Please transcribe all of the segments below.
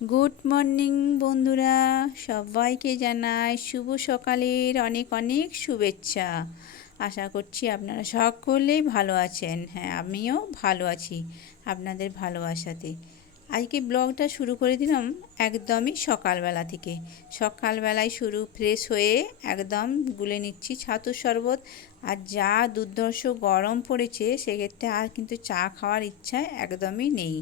Good morning বন্ধুরা, সবাইকে জানাই শুভ সকালের অনেক অনেক শুভেচ্ছা। আশা করছি আপনারা সকলেই ভালো আছেন। হ্যাঁ, আমিও ভালো আছি আপনাদের ভালোবাসাতে। আজকে ব্লগটা শুরু করে দিলাম একদমই সকালবেলা থেকে। সকালবেলায় ফ্রেশ হয়ে একদম গুলে নিচ্ছি ছাতুর শরবত। আর যা দুর্ধর্ষ গরম পড়েছে, সেক্ষেত্রে আর কিন্তু চা খাওয়ার ইচ্ছা একদমই নেই।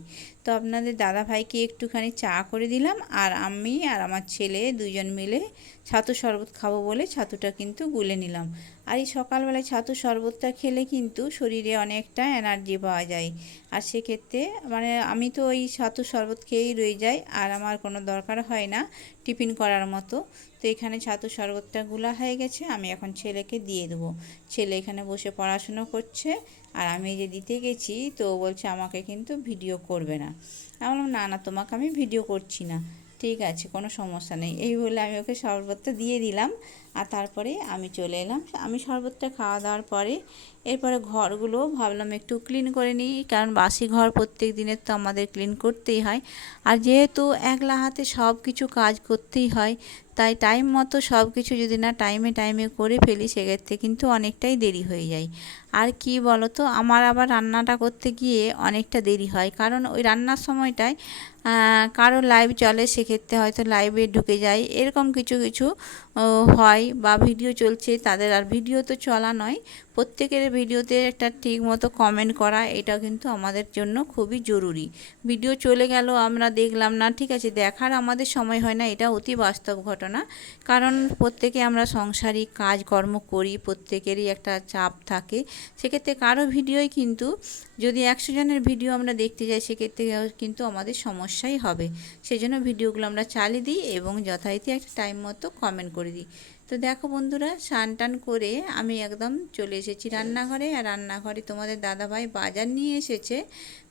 তো আপনাদের দাদাভাইকে একটুখানি চা করে দিলাম, আর আমি আর আমার ছেলে দুজন মিলে ছাতু শরবত খাবো বলে ছাতুটা কিন্তু গুলে নিলাম। আর এই সকালবেলায় ছাতু শরবতটা খেলে কিন্তু শরীরে অনেকটা এনার্জি পাওয়া যায়। আর সেক্ষেত্রে মানে আমি তো ওই ছাতু শরবত খেয়েই রয়ে যাই, আর আমার কোনো দরকার হয় না টিফিন করার মতো। তো এখানে ছাতু শরবতটা গুলা হয়ে গেছে, আমি এখন ছেলেকে দিয়ে দেবো। ছেলে এখানে বসে পড়াশুনো করছে, আর আমি যে দিতে গেছি তো বলছে আমাকে কিন্তু ভিডিও করবে না। আমি বললাম না না, তোমাকে আমি ভিডিও করছি না, ঠিক আছে, কোনো সমস্যা নেই। এই বলে আমি ওকে শরবতটা দিয়ে দিলাম, আর তারপরে আমি চলে এলাম। আমি শরবতটা খাওয়া দাওয়ার পরে এরপরে ঘরগুলো ভাবলাম একটু ক্লিন করে নিই, কারণ বাসি ঘর প্রত্যেক দিনের তো আমাদের ক্লিন করতেই হয়। আর যেহেতু একলা হাতে সব কিছু কাজ করতেই হয়, তাই টাইম মতো সব কিছু যদি না টাইমে টাইমে করে ফেলি, সেক্ষেত্রে কিন্তু অনেকটাই দেরি হয়ে যায়। আর কি বলো তো, আমার আবার রান্নাটা করতে গিয়ে অনেকটা দেরি হয়, কারণ ওই রান্নার সময়টায় কারো লাইভ চলে, সেক্ষেত্রে হয়তো লাইভে ঢুকে যায়, এরকম কিছু কিছু হয়। বা ভিডিও চলছে, তাদের আর ভিডিও তো চলা নয়, প্রত্যেকের ভিডিওতে একটা ঠিক মতো কমেন্ট করা, এটা কিন্তু আমাদের জন্য খুবই জরুরি। ভিডিও চলে গেল, আমরা দেখলাম না, ঠিক আছে, দেখার আমাদের সময় হয় না, এটা অতি বাস্তব ঘটনা। কারণ প্রত্যেকে আমরা সংসারিক কাজকর্ম করি, প্রত্যেকেরই একটা চাপ থাকে। সেক্ষেত্রে কারো ভিডিওই কিন্তু যদি 100 জনের ভিডিও আমরা দেখতে যাই, সেক্ষেত্রে কিন্তু আমাদের সমস্যাই হবে। সেজন্য ভিডিওগুলো আমরা চালিয়ে দিই এবং যথারীতি একটা টাইম মতো কমেন্ট করে দিই। তো দেখো বন্ধুরা, স্নান টান করে আমি একদম চলে এসেছি রান্নাঘরে। আর রান্নাঘরে তোমাদের দাদাভাই বাজার নিয়ে এসেছে,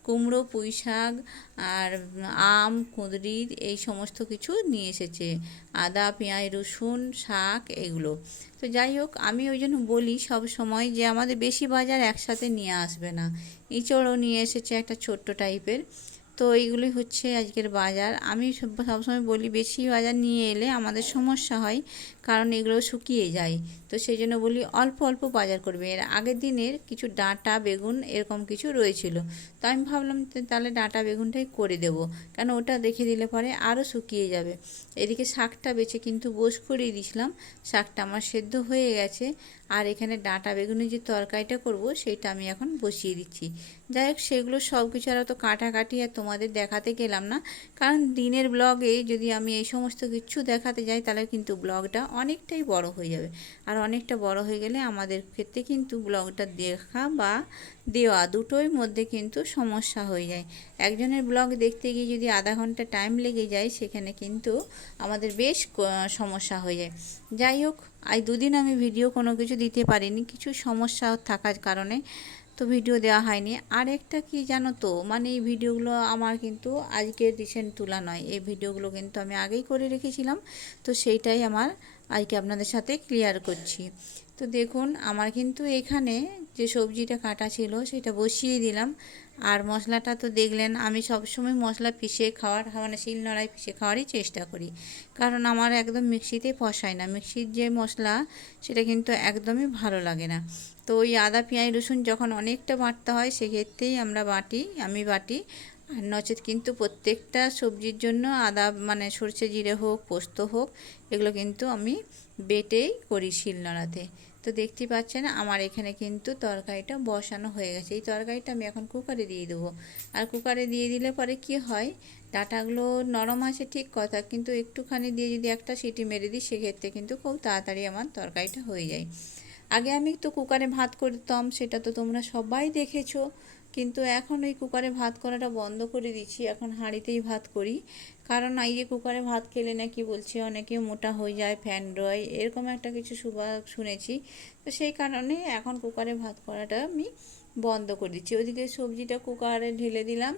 কুমড়ো, পুঁই শাক, আর আম, কুঁদরি, এই সমস্ত কিছু নিয়ে এসেছে, আদা, পেঁয়াজ, রসুন, শাক, এগুলো। তো যাই হোক, আমি ওই জন্য বলি সব সময় যে আমাদের বেশি বাজার একসাথে নিয়ে আসবে না। ইঁচড়ও নিয়ে এসেছে একটা ছোট্ট টাইপের। তো এইগুলি হচ্ছে আজকের বাজার। আমি সবসময় বলি বেশি বাজার নিয়ে এলে আমাদের সমস্যা হয়, কারণ এগুলো শুকিয়ে যায়। তো সেই জন্য বলি অল্প অল্প বাজার করবে। এর আগের দিনের কিছু ডাঁটা, বেগুন এরকম কিছু রয়েছিল, তো আমি ভাবলাম তাহলে ডাঁটা বেগুনটাই করে দেবো, কেন ওটা রেখে দিলে পরে আরও শুকিয়ে যাবে। এদিকে শাকটা বেছে কিন্তু বোস করিয়ে দিয়েছিলাম, শাকটা আমার সেদ্ধ হয়ে গেছে। আর এখানে ডাঁটা বেগুনের যে তরকারিটা করব, সেটা আমি এখন বসিয়ে দিচ্ছি। যাই হোক, সেগুলো সব কিছু আর অত কাটাকাটি আর তোমাদের দেখাতে গেলাম না, কারণ দিনের ব্লগে যদি আমি এই সমস্ত কিছু দেখাতে যাই, তাহলে কিন্তু ব্লগটা অনেকটাই বড় হয়ে যাবে। আর অনেকটা বড় হয়ে গেলে আমাদের ক্ষেত্রে কিন্তু ব্লগটা দেখা বা দেওয়া দুটোর মধ্যে কিন্তু সমস্যা হয়ে যায়। একজনের ব্লগ দেখতে গিয়ে যদি আধা ঘন্টা টাইম লেগে যায়, সেখানে কিন্তু আমাদের বেশ সমস্যা হয়ে যায়। যাই হোক, আজ দুদিন আমি ভিডিও কোনো কিছু দিতে পারিনি, কিছু সমস্যা থাকার কারণে তো ভিডিও দেওয়া হয়নি। আর একটা কি জানো তো, মানে এই ভিডিওগুলো আমার কিন্তু আজকের রিসেন্ট তোলা নয়, এই ভিডিওগুলো কিন্তু আমি আগেই করে রেখেছিলাম। তো সেইটাই আমার আজকে আপনাদের সাথে ক্লিয়ার করছি। তো দেখুন, আমার কিন্তু এখানে যে সবজিটা কাটা ছিল সেটা বসিয়ে দিলাম। আর মশলাটা তো দেখলেন, আমি সবসময় মশলা পিষে খাওয়ার, মানে শিলনোড়ায় পিষে খাওয়ারই চেষ্টা করি, কারণ আমার একদম মিক্সিতে পশায় না। মিক্সির যে মশলা, সেটা কিন্তু একদমই ভালো লাগে না। তো ওই আদা, পেঁয়াজ, রসুন যখন অনেকটা বাটতে হয়, সেক্ষেত্রেই আমি বাটি। আর নচেত কিন্তু প্রত্যেকটা সবজির জন্য আদা, মানে সরষে জিরে হোক, পোস্ত হোক, এগুলো কিন্তু আমি বেটেই করি শিলনোড়াতে। তো দেখতেই পাচ্ছেন আমার এখানে কিন্তু তরকারিটা বসানো হয়ে গেছে। এই তরকারিটা আমি এখন কুকারে দিয়ে দেবো। আর কুকারে দিয়ে দিলে পরে কি হয়, ডাঁটাগুলো নরম আছে ঠিক কথা, কিন্তু একটুখানি দিয়ে যদি একটা সিটি মেরে দিই, সেক্ষেত্রে কিন্তু খুব তাড়াতাড়ি আমার তরকারিটা হয়ে যায়। আগে আমি তো কুকারে ভাত করতাম, সেটা তো তোমরা সবাই দেখেছো, কিন্তু এখন ওই কুকারে ভাত করাটা বন্ধ করে দিচ্ছি, এখন হাঁড়িতেই ভাত করি। কারণ এই যে কুকারে ভাত খেলে নাকি বলছে অনেকে মোটা হয়ে যায়, ফ্যান রয়, এরকম একটা কিছু শুনেছি। তো সেই কারণে এখন কুকারে ভাত করাটা আমি বন্ধ করে দিচ্ছি। ওইদিকে সবজিটা কুকারে ঢেলে দিলাম,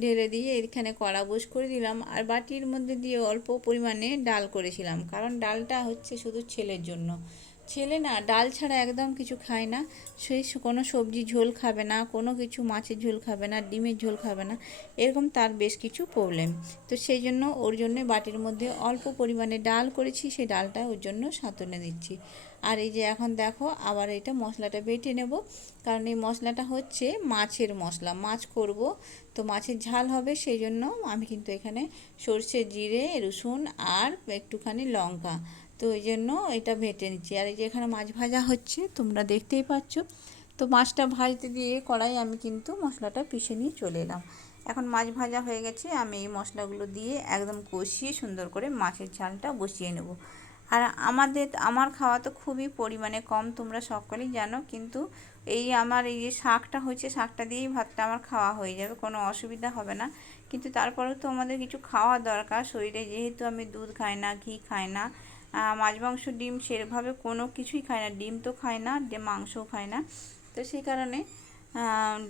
ঢেলে দিয়ে এখানে কড়া বস করে দিলাম। আর বাটির মধ্যে দিয়ে অল্প পরিমাণে ডাল করেছিলাম, কারণ ডালটা হচ্ছে শুধু ছেলের জন্য। ছেলে না ডাল ছাড়া একদম কিছু খায় না। সে কোনো সবজি ঝোল খাবে না, কোনো কিছু মাছের ঝোল খাবে না, ডিমের ঝোল খাবে না, এরকম তার বেশ কিছু প্রবলেম। তো সেই জন্য ওর জন্য বাটির মধ্যে অল্প পরিমাণে ডাল করেছি, সেই ডালটা ওর জন্য সাঁতনে দিচ্ছি। আর এই যে এখন দেখো আবার এটা মশলাটা বেটে নেব, কারণ এই মশলাটা হচ্ছে মাছের মশলা, মাছ করব তো মাছের ঝাল হবে, সেই জন্য আমি কিন্তু এখানে সর্ষে, জিরে, রসুন আর একটুখানি লঙ্কা, তো ওই জন্য এটা বেটে নিচ্ছি। আর এই যে এখানে মাছ ভাজা হচ্ছে, তোমরা দেখতেই পাচ্ছ। তো মাছটা ভাজতে দিয়ে কড়াই আমি কিন্তু মশলাটা পিষে নিয়ে চলে এলাম। এখন মাছ ভাজা হয়ে গেছে, আমি এই মশলাগুলো দিয়ে একদম কষিয়ে সুন্দর করে মাছের ঝালটা বসিয়ে নেব। আর আমার খাওয়া তো খুবই পরিমাণে কম, তোমরা সকলেই জানো, কিন্তু আমার এই যে শাকটা হচ্ছে, শাকটা দিয়েই ভাতটা আমার খাওয়া হয়ে যাবে, কোনো অসুবিধা হবে না। কিন্তু তারপরেও তো আমাদের কিছু খাওয়া দরকার শরীরে, যেহেতু আমি দুধ খাই না, ঘি খাই না, মাছ মাংস ডিম সেভাবে কোনো কিছুই খাই না, ডিম তো খাই না, মাংসও খাই না। তো সেই কারণে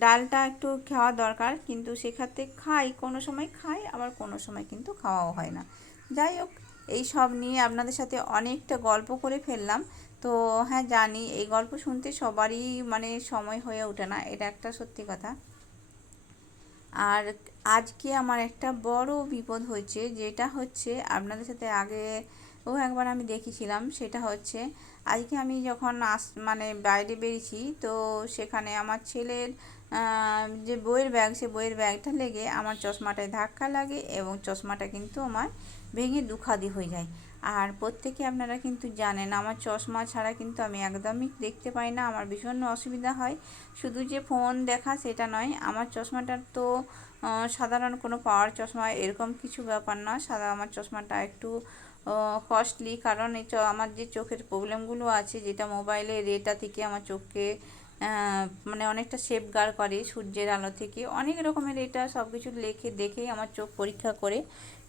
ডালটা একটু খাওয়া দরকার, কিন্তু সেক্ষেত্রে খাই, কোনো সময় খাই, আবার কোনো সময় কিন্তু খাওয়াও হয় না। যাই হোক, এই সব নিয়ে আপনাদের সাথে অনেকটা গল্প করে ফেললাম। তো হ্যাঁ, জানি এই গল্প শুনতে সবারই মানে সময় হয়ে ওঠে না, এটা একটা সত্যি কথা। আর আজকে আমার একটা বড় বিপদ হয়েছে, যেটা হচ্ছে আপনাদের সাথে আগেও একবার আমি দেখেছিলাম। সেটা হচ্ছে আজকে আমি যখন মানে বাইরে বেরিয়েছি, তো সেখানে আমার ছেলের যে বইয়ের ব্যাগ, সে বইয়ের ব্যাগটা লেগে আমার চশমাটায় ধাক্কা লাগে এবং চশমাটা কিন্তু আমার ভেঙে দুখাদি হয়ে যায়। আর প্রত্যেকে আপনারা কিন্তু জানেন, আমার চশমা ছাড়া কিন্তু আমি একদমই দেখতে পাই না, আমার ভীষণ অসুবিধা হয়। শুধু যে ফোন দেখা সেটা নয়, আমার চশমাটার তো সাধারণ কোনো পাওয়ার চশমা এরকম কিছু ব্যাপার না, আমার চশমাটা একটু কস্টলি, কারণ আমার যে চোখের প্রবলেমগুলো আছে, যেটা মোবাইলে রেটা থেকে আমার চোখকে মানে অনেকটা সেফগার্ড করে সূর্যের আলো থেকে, অনেক রকমের এটা সব কিছু দেখেই আমার চোখ পরীক্ষা করে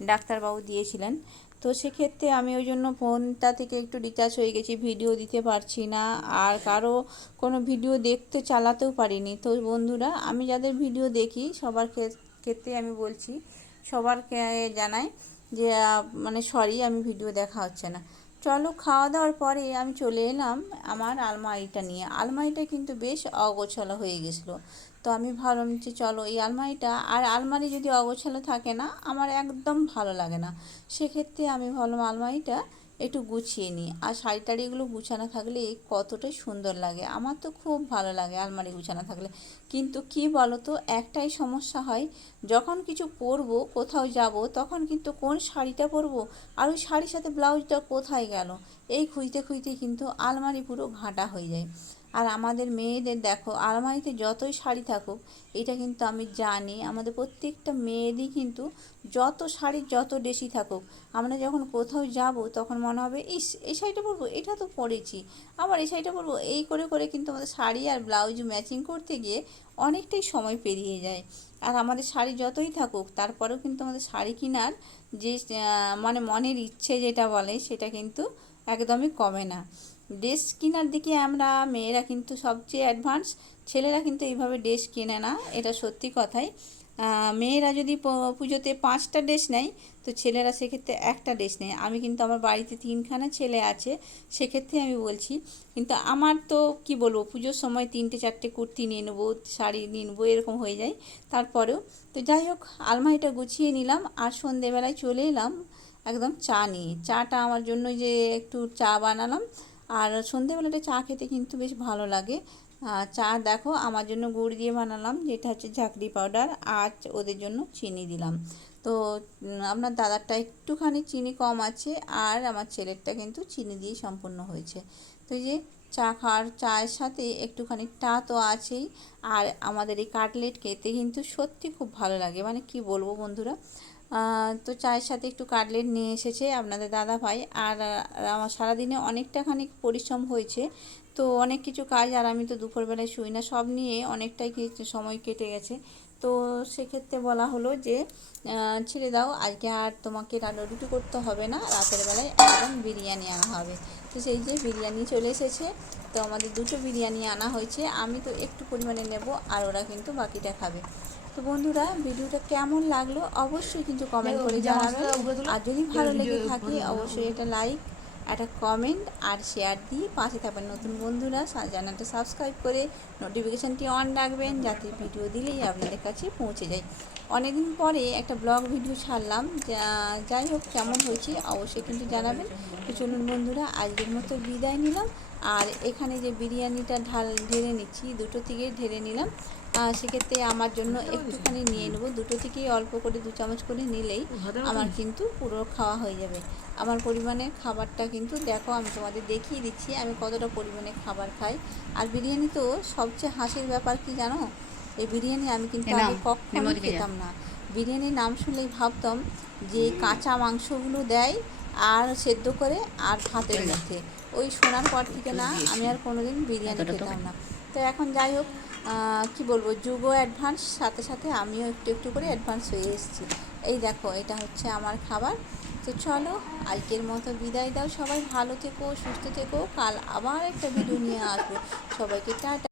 ডাক্তারবাবু দিয়েছিলেন। তো সেক্ষেত্রে আমি ওই জন্য ফোনটা থেকে একটু রিচার্জ হয়ে গেছি, ভিডিও দিতে পারছি না, আর কারো কোনো ভিডিও দেখতে চালাতেও পারিনি। তো বন্ধুরা, আমি যাদের ভিডিও দেখি সবার ক্ষেত্রে আমি বলছি, সবারকে জানাই যে মানে সরি, আমি ভিডিও দেখা হচ্ছে না। চলো, খাওয়া দাওয়ার পরে আমি চলে এলাম আমার আলমারিটা নিয়ে। আলমারিটা কিন্তু বেশ অগোছালো হয়ে গেছিলো। তো আমি ভাবলাম যে চলো এই আলমারিটা, আর আলমারি যদি অগোছালো থাকে না, আমার একদম ভালো লাগে না। সেক্ষেত্রে আমি ভাবলাম আলমারিটা একটু গুছিয়ে নিই। আর শাড়ি টাড়িগুলো গুছানো থাকলে কতটাই সুন্দর লাগে, আমার তো খুব ভালো লাগে আলমারি গুছানো থাকলে। কিন্তু কি বলো তো, একটাই সমস্যা হয়, যখন কিছু পরবো, কোথাও যাব, তখন কিন্তু কোন শাড়িটা পরবো, আর ওই শাড়ির সাথে ব্লাউজটা কোথায় গেল, এই খুঁজতে খুঁজতে কিন্তু আলমারি পুরো ঘাঁটা হয়ে যায়। আর আমাদের মেয়েদের দেখো, আলমারিতে যতই শাড়ি থাকুক, এটা কিন্তু আমি জানি আমাদের প্রত্যেকটা মেয়েরই কিন্তু যত শাড়ি যত ড্রেসই থাকুক, আমরা যখন কোথাও যাব তখন মনে হবে ইস, এই শাড়িটা পরবো, এটা তো পরেছি, আবার এই শাড়িটা পরবো, এই করে করে কিন্তু আমাদের শাড়ি আর ব্লাউজ ম্যাচিং করতে গিয়ে অনেকটাই সময় পেরিয়ে যায়। আর আমাদের শাড়ি যতই থাকুক, তারপরেও কিন্তু আমাদের শাড়ি কেনার যে মানে মনের ইচ্ছে যেটা বলে, সেটা কিন্তু একদমই কমে না। ড্রেস কেনার দিকে আমরা মেয়েরা কিন্তু সবচেয়ে অ্যাডভান্স, ছেলেরা কিন্তু এইভাবে ড্রেস কেনে না, এটা সত্যি কথাই। মেয়েরা যদি পুজোতে 5টা ড্রেস নেয়, তো ছেলেরা সেক্ষেত্রে একটা ড্রেস নেয়। আমি কিন্তু আমার বাড়িতে 3খানা ছেলে আছে, সেক্ষেত্রে আমি বলছি। কিন্তু আমার তো কি বলবো, পুজোর সময় 3টে 4টে কুর্তি নিয়ে নেবো, শাড়ি নিয়ে নেবো, এরকম হয়ে যায়। তারপরেও তো যাই হোক, আলমারিটা গুছিয়ে নিলাম, আর সন্ধেবেলায় চলে এলাম একদম চা নিয়ে। চাটা আমার জন্য যে একটু চা বানালাম, আর সন্ধেবেলাটা চা খেতে কিন্তু বেশ ভালো লাগে। চা দেখো আমার জন্য গুড় দিয়ে বানালাম, যেটা হচ্ছে ঝাঁকড়ি পাউডার, আর ওদের জন্য চিনি দিলাম। তো আপনার দাদারটা একটুখানি চিনি কম আছে, আর আমার ছেলেরটা কিন্তু চিনি দিয়ে সম্পূর্ণ হয়েছে। তো এই যে চায়ের সাথে একটুখানি টা তো আছেই। আর আমাদের এই কাটলেট খেতে কিন্তু সত্যি খুব ভালো লাগে, মানে কি বলবো বন্ধুরা। তো চায়ের সাথে একটু কাটলেট নিয়ে এসেছে আপনাদের দাদা ভাই। আর আমার সারাদিনে অনেকটাখানি পরিশ্রম হয়েছে, তো অনেক কিছু কাজ, আর আমি তো দুপুরবেলায় শুই না, সব নিয়ে অনেকটাই সময় কেটে গেছে। তো সেক্ষেত্রে বলা হলো যে ছেড়ে দাও, আজকে আর তোমাকে রুটি করতে হবে না, রাতের বেলায় একদম বিরিয়ানি আনা হবে। তো সেই যে বিরিয়ানি চলে এসেছে, তো আমাদের 2টো বিরিয়ানি আনা হয়েছে, আমি তো একটু পরিমাণে নেব, আর ওরা কিন্তু বাকিটা খাবে। তো বন্ধুরা, ভিডিওটা কেমন লাগলো অবশ্যই কিন্তু কমেন্ট করে জানাবেন। আর যদি ভালো লেগে থাকে অবশ্যই একটা লাইক একটা কমেন্ট আর শেয়ার দিয়ে পাশে থাকবেন। নতুন বন্ধুরা চ্যানেলটা সাবস্ক্রাইব করে নোটিফিকেশানটি অন রাখবেন, যাতে ভিডিও দিলেই আপনাদের কাছে পৌঁছে যায়। অনেকদিন পরে একটা ব্লগ ভিডিও ছাড়লাম, যাই হোক কেমন হয়েছে অবশ্যই কিন্তু জানাবেন। তো চলুন বন্ধুরা, আজকের মতো বিদায় নিলাম। আর এখানে যে বিরিয়ানিটা ঢেলে নিচ্ছি, দুটো থেকে ঢেলে নিলাম। সেক্ষেত্রে আমার জন্য একটুখানি নিয়ে নেবো, দুটো থেকেই অল্প করে 2 চামচ করে নিলেই আমার কিন্তু পুরো খাওয়া হয়ে যাবে। আমার পরিমাণের খাবারটা কিন্তু দেখো, আমি তোমাদের দেখিয়ে দিচ্ছি আমি কতটা পরিমাণে খাবার খাই। আর বিরিয়ানি তো সবচেয়ে হাসির ব্যাপার কি জানো, এই বিরিয়ানি আমি কিন্তু আগে কখনো খেতাম না। বিরিয়ানির নাম শুনলেই ভাবতাম যে কাঁচা মাংসগুলো দেয় আর সেদ্ধ করে আর ভাতের মধ্যে, ওই শোনার পর থেকে না আমি আর কোনোদিন বিরিয়ানি খেতাম না। তো এখন যাই হোক, কি বলবো, যুগও অ্যাডভান্স, সাথে সাথে আমিও একটু একটু করে অ্যাডভান্স হয়ে এসেছি। এই দেখো, এটা হচ্ছে আমার খাবার। তো চলো, আজকের মতো বিদায় দাও। সবাই ভালো থেকো, সুস্থ থেকো। কাল আবার একটা ভিডিও নিয়ে আসবো। সবাইকে টাটা।